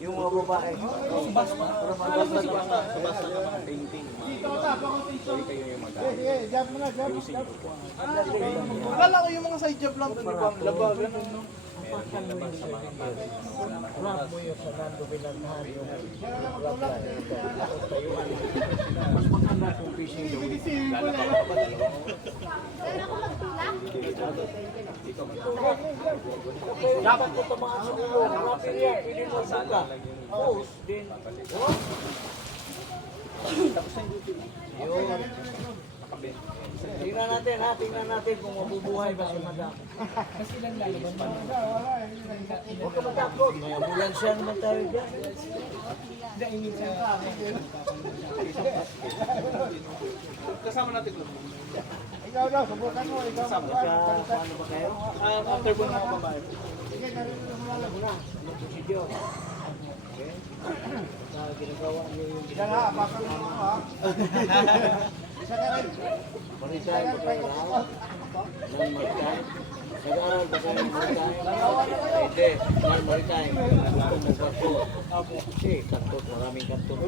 Yung mga babae. Subas pa. Alam mo si Basta. Subas na mga painting. Pwede kayo yung mag Akala ko yung mga side job lang, hindi ko ang laba, ganun, no? Mas maganda kung fishing daw. Dapat ko tamaan sa ulo. Rapid yan. Pili mo buka. Post din. Yun. Tingnan natin ha, tingnan natin kung mabubuhay ba si Madam. Huwag ka matakot, may ambulansya naman tayo dyan. Kasama natin ko. Ikaw daw, subukan mo. Ikaw Sa paano ba kayo? Ah, after po ng mga babae. Sige, narito mo lang muna. Si Diyos. Okay? Ginagawa niyo yung Yan ha, ako ha. Maritay ba kayo lahat? Ng maritay? Nag-aaral ba kayo ng maritay? Hindi. Ng maritay. Kung magkatot. Kasi katot, maraming katot.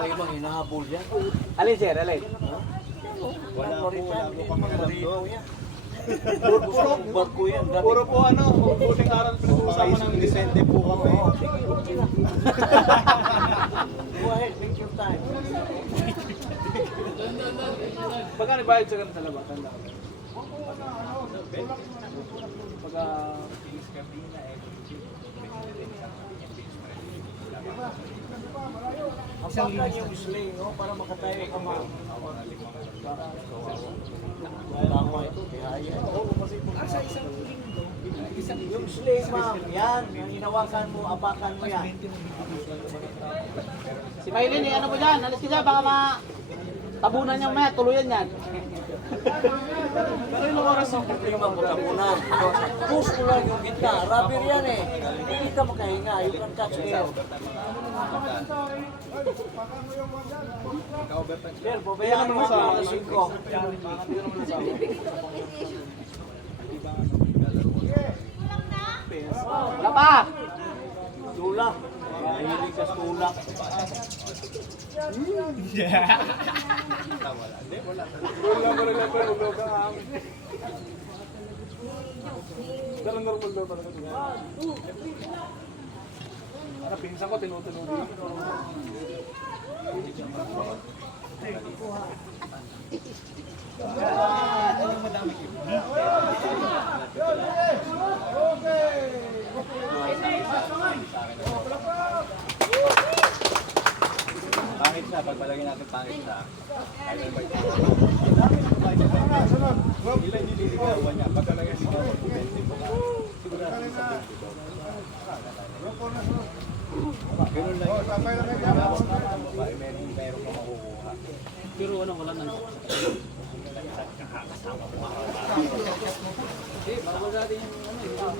May ibang hinahabol dyan. Alin sir, alin? Wala po, wala po kami marino yan. Puro barko yan. Puro po ano, buting aral pinag-uusapan ng Vicente po kami. Go ahead, Pagka bayad sa ganun sa laba, tanda ko. Pagka... Hampakan yung sling, no? Para makatayo ka ma. Tama ito, bihaya. Yung sling, ma'am, yan. Yung hinawakan mo, apakan mo yan. Si Maylin, eh, ano mo dyan? Alis ka dyan, baka ma... Tabunan niya maya, tuluyan yan. Pero ilang oras yung Yung mga kutapunan. Push mo lang yung gitna. Rubber yan eh. Hindi ka makahinga. You can touch air. Sir, babayaan mo sa mga singko. Wala pa! Tulak. Mahilig ka sa tulak. Wala mo rin lang pero ulog ang. Pero normal daw talaga. Ano, pinsan ko, tinutunog yun. Pangit natin pangit na. Ilan yung liligawan niya? Pagkalagay si Joe, sigurado sa Ganun lang meron, ka makukuha. Pero ano, wala nang... Eh, bago natin yung Ay,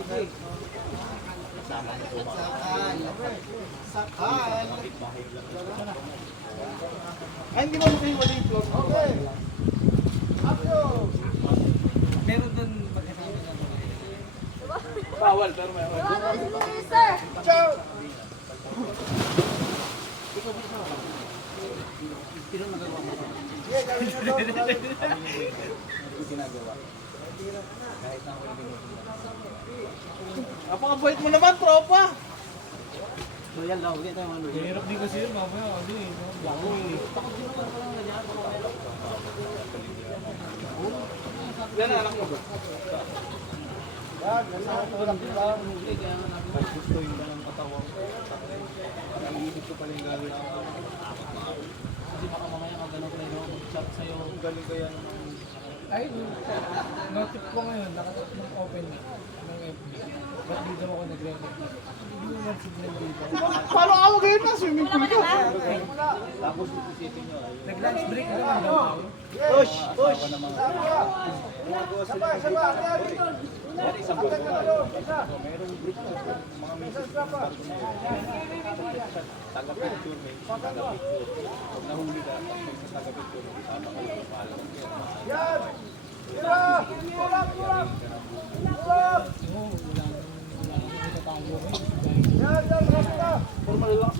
hindi mo kayo wala yung floor. Okay. Meron dun na Bawal, pero may Yung ginagawa. Kahit na ako yung Napaka-bait mo naman, tropa! Loyal daw, hindi tayo maluya. Hirap din kasi yun, mamaya. Ano eh. Yan ang anak mo ba? Gusto yung ba ng katawan ko. Naiisip ko pala yung gagawin ko. Kasi baka mamaya ka ganun kayo, mag-chat sa'yo. Ang galing kaya naman. Ay, notif ko ngayon, nakatap ng open ng FB. Ba't di daw ako nagre-record? Hindi mo nag-signal dito. Paano ako ngayon na swimming pool ka? Tapos isipin nyo. Nag-lunch break naman daw tayo. Push, push. Naman. Sabay, sabay. Yan, isang ko na. Merong group na. Mga misis. Taga-picture, may taga-picture. Pag nahuli ka, pag may taga-picture, ka lang. Yan. Yan! Tira! Tulak,